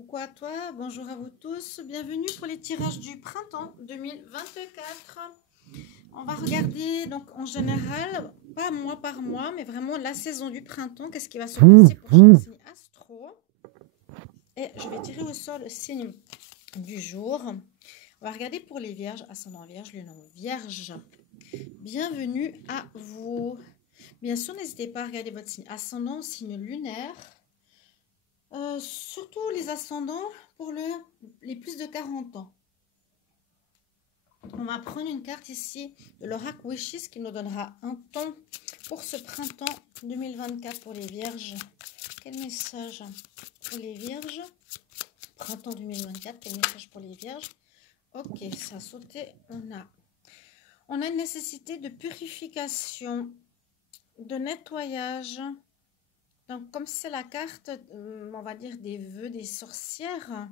Coucou à toi, bonjour à vous tous, bienvenue pour les tirages du printemps 2024. On va regarder donc en général, pas mois par mois, mais vraiment la saison du printemps, qu'est-ce qui va se passer pour chaque signe astro. Et je vais tirer au sort le signe du jour. On va regarder pour les vierges, ascendant vierge, le nom vierge. Bienvenue à vous. Bien sûr, n'hésitez pas à regarder votre signe ascendant, signe lunaire. Surtout les ascendants pour les plus de 40 ans. On va prendre une carte ici de l'oracle Wishes qui nous donnera un ton pour ce printemps 2024 pour les vierges. Quel message pour les vierges? Printemps 2024, quel message pour les vierges? Ok, ça a sauté. On a une nécessité de purification, de nettoyage. Donc, comme c'est la carte, on va dire, des vœux des sorcières,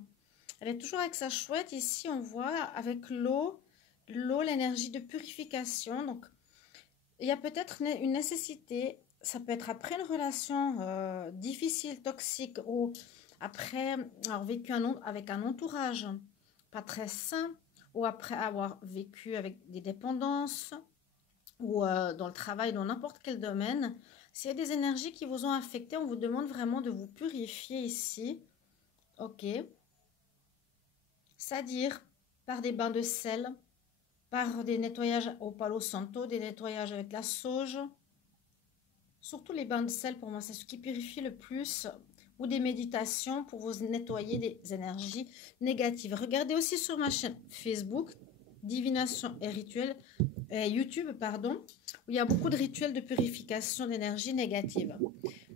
elle est toujours avec sa chouette. Ici, on voit avec l'eau, l'énergie de purification. Donc, il y a peut-être une nécessité. Ça peut être après une relation difficile, toxique, ou après avoir vécu avec un entourage pas très sain, ou après avoir vécu avec des dépendances, ou dans le travail, dans n'importe quel domaine. S'il y a des énergies qui vous ont affecté, on vous demande vraiment de vous purifier ici. Ok. C'est-à-dire par des bains de sel, par des nettoyages au Palo Santo, des nettoyages avec la sauge. Surtout les bains de sel, pour moi, c'est ce qui purifie le plus. Ou des méditations pour vous nettoyer des énergies négatives. Regardez aussi sur ma chaîne Facebook, Divination et Rituels, YouTube, pardon, où il y a beaucoup de rituels de purification d'énergie négative.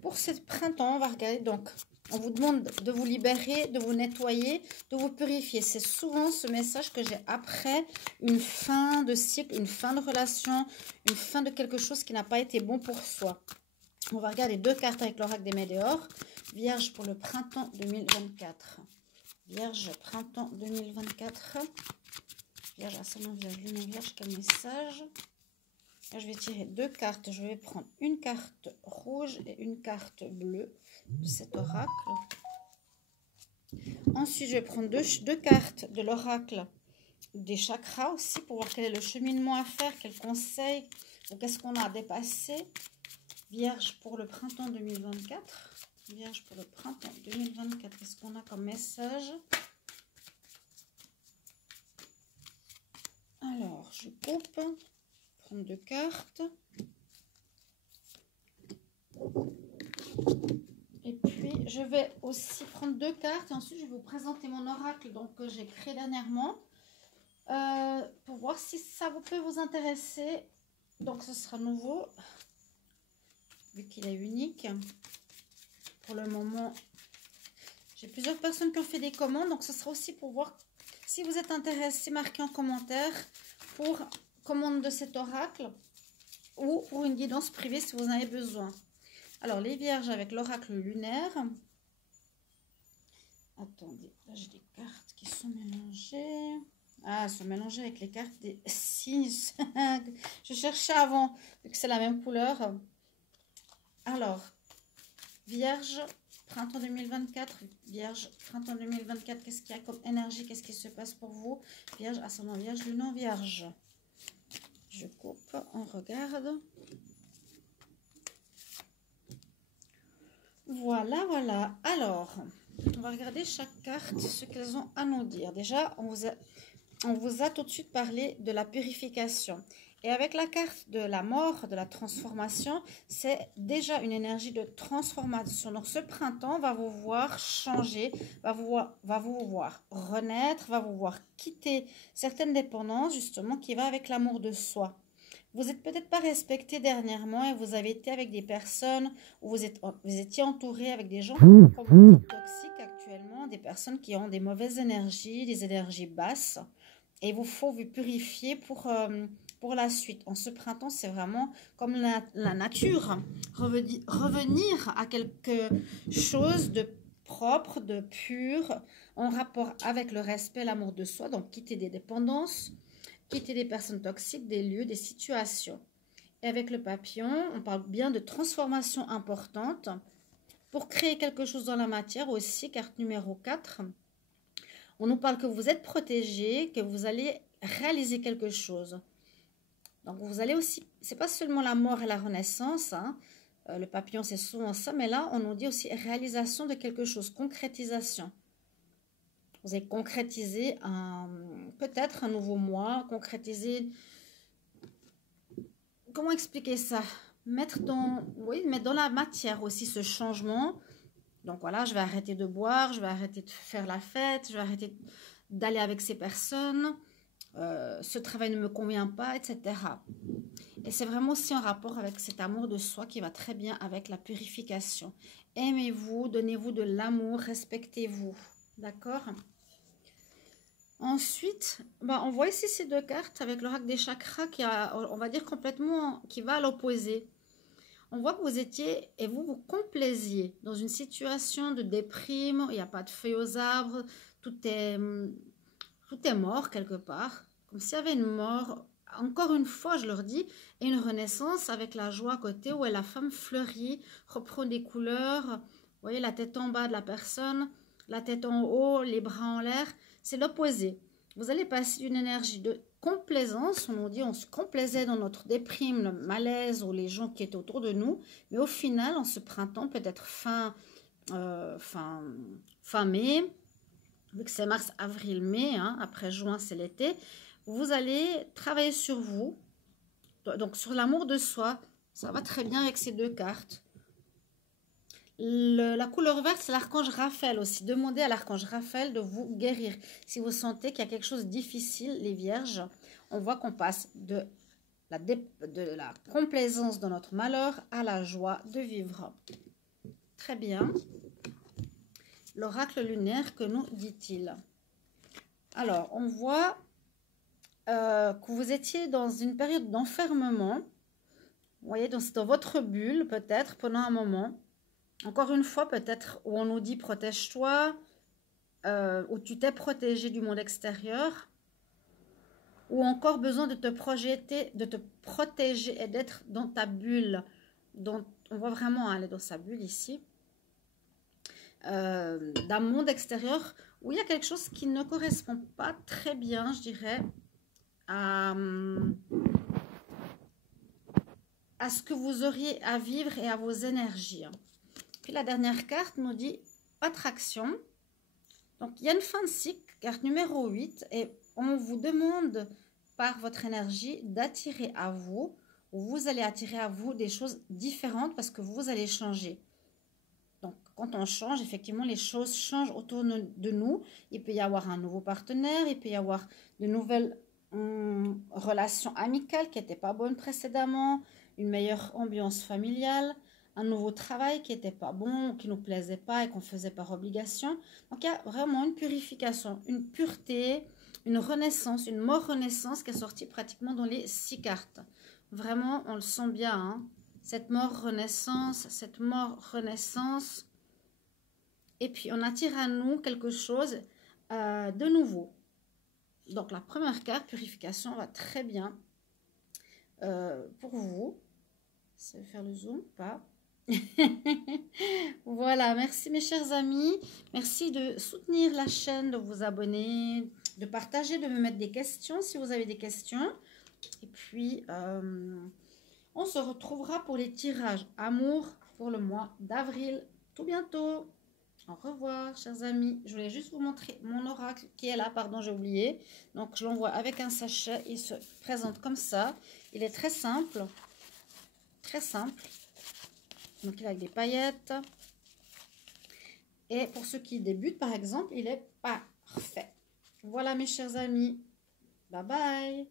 Pour ce printemps, on va regarder, donc, on vous demande de vous libérer, de vous nettoyer, de vous purifier. C'est souvent ce message que j'ai après une fin de cycle, une fin de relation, une fin de quelque chose qui n'a pas été bon pour soi. On va regarder deux cartes avec l'oracle des Météores. Vierge pour le printemps 2024. Vierge, printemps 2024. Vierge, ascendant vierge, lune vierge, quel message? Là, je vais tirer deux cartes. Je vais prendre une carte rouge et une carte bleue de cet oracle. Ensuite, je vais prendre deux cartes de l'oracle des chakras aussi pour voir quel est le cheminement à faire, quels conseils ou qu'est-ce qu'on a à dépasser. Vierge pour le printemps 2024. Vierge pour le printemps 2024. Qu'est-ce qu'on a comme message? Alors, je coupe. Prendre deux cartes. Et puis, je vais aussi prendre deux cartes. Et ensuite, je vais vous présenter mon oracle donc, que j'ai créé dernièrement. Pour voir si ça peut vous intéresser. Donc, ce sera nouveau. Vu qu'il est unique. Pour le moment, j'ai plusieurs personnes qui ont fait des commandes. Donc, ce sera aussi pour voir si vous êtes intéressé. Marquez en commentaire pour commande de cet oracle ou pour une guidance privée si vous en avez besoin. Alors, les vierges avec l'oracle lunaire. Attendez, là j'ai des cartes qui sont mélangées. Ah, elles sont mélangées avec les cartes des signes. Je cherchais avant, vu que c'est la même couleur. Alors, Vierge, printemps 2024. Vierge, printemps 2024. Qu'est-ce qu'il y a comme énergie? Qu'est-ce qui se passe pour vous? Vierge, ascendant vierge, lune en vierge. Je coupe, on regarde. Voilà, voilà. Alors, on va regarder chaque carte, ce qu'elles ont à nous dire. Déjà, on vous a tout de suite parlé de la purification. Et avec la carte de la mort, de la transformation, c'est déjà une énergie de transformation. Donc, ce printemps va vous voir changer, va vous voir renaître, va vous voir quitter certaines dépendances, justement, qui va avec l'amour de soi. Vous n'êtes peut-être pas respecté dernièrement et vous avez été avec des personnes où vous étiez entouré avec des gens comme toxiques actuellement, des personnes qui ont des mauvaises énergies, des énergies basses. Et il vous faut vous purifier pour la suite. En ce printemps, c'est vraiment comme la nature. Revenir à quelque chose de propre, de pur, en rapport avec le respect, l'amour de soi. Donc, quitter des dépendances, quitter des personnes toxiques, des lieux, des situations. Et avec le papillon, on parle bien de transformation importante. pour créer quelque chose dans la matière aussi, carte numéro 4. On nous parle que vous êtes protégé, que vous allez réaliser quelque chose. Donc, vous allez aussi, c'est pas seulement la mort et la renaissance, hein. Le papillon, c'est souvent ça, mais là, on nous dit aussi réalisation de quelque chose, concrétisation. Vous allez concrétiser peut-être un nouveau mois, concrétiser, comment expliquer ça? Mettre dans la matière aussi ce changement. Donc voilà, je vais arrêter de boire, je vais arrêter de faire la fête, je vais arrêter d'aller avec ces personnes, ce travail ne me convient pas, etc. Et c'est vraiment aussi en rapport avec cet amour de soi qui va très bien avec la purification. Aimez-vous, donnez-vous de l'amour, respectez-vous. D'accord? Ensuite, on voit ici ces deux cartes avec l'oracle des chakras qui a, on va dire complètement, qui va à l'opposé. On voit que vous étiez et vous vous complaisiez dans une situation de déprime, il n'y a pas de feuilles aux arbres, tout est mort quelque part, comme s'il y avait une mort, encore une fois je leur dis, et une renaissance avec la joie à côté où la femme fleurit, reprend des couleurs, vous voyez la tête en bas de la personne, la tête en haut, les bras en l'air, c'est l'opposé. Vous allez passer d'une énergie de complaisance, on nous dit on se complaisait dans notre déprime, le malaise ou les gens qui étaient autour de nous, mais au final, en ce printemps, peut-être fin mai, vu que c'est mars, avril, mai, hein, après juin, c'est l'été, vous allez travailler sur vous, donc sur l'amour de soi, ça va très bien avec ces deux cartes. La couleur verte, c'est l'archange Raphaël aussi. Demandez à l'archange Raphaël de vous guérir. Si vous sentez qu'il y a quelque chose de difficile, les vierges, on voit qu'on passe de la complaisance dans notre malheur à la joie de vivre. Très bien. L'oracle lunaire, que nous dit-il? Alors, on voit que vous étiez dans une période d'enfermement. Vous voyez, dans votre bulle, peut-être, pendant un moment. Encore une fois, peut-être où on nous dit protège-toi, où tu t'es protégé du monde extérieur, ou encore besoin de te projeter, de te protéger et d'être dans ta bulle. Donc, on voit vraiment aller dans sa bulle ici. D'un monde extérieur où il y a quelque chose qui ne correspond pas très bien, je dirais, à ce que vous auriez à vivre et à vos énergies. Puis la dernière carte nous dit attraction. Donc, il y a une fin de cycle, carte numéro 8, et on vous demande par votre énergie d'attirer à vous, ou vous allez attirer à vous des choses différentes parce que vous allez changer. Donc, quand on change, effectivement, les choses changent autour de nous. Il peut y avoir un nouveau partenaire, il peut y avoir de nouvelles relations amicales qui n'étaient pas bonnes précédemment, une meilleure ambiance familiale, un nouveau travail qui n'était pas bon, qui ne nous plaisait pas et qu'on faisait par obligation. Donc, il y a vraiment une purification, une pureté, une renaissance, une mort-renaissance qui est sortie pratiquement dans les 6 cartes. Vraiment, on le sent bien, hein, cette mort-renaissance, cette mort-renaissance. Et puis, on attire à nous quelque chose de nouveau. Donc, la première carte, purification, va très bien pour vous. Ça va faire le zoom, pas Voilà, merci mes chers amis. Merci de soutenir la chaîne, de vous abonner, de partager, de me mettre des questions si vous avez des questions. Et puis, on se retrouvera pour les tirages amour pour le mois d'avril. Tout bientôt. Au revoir, chers amis. Je voulais juste vous montrer mon oracle qui est là. Pardon, j'ai oublié. Donc, je l'envoie avec un sachet. Il se présente comme ça. Il est très simple. Très simple. Donc, il a des paillettes. Et pour ceux qui débutent, par exemple, il est parfait. Voilà, mes chers amis. Bye bye.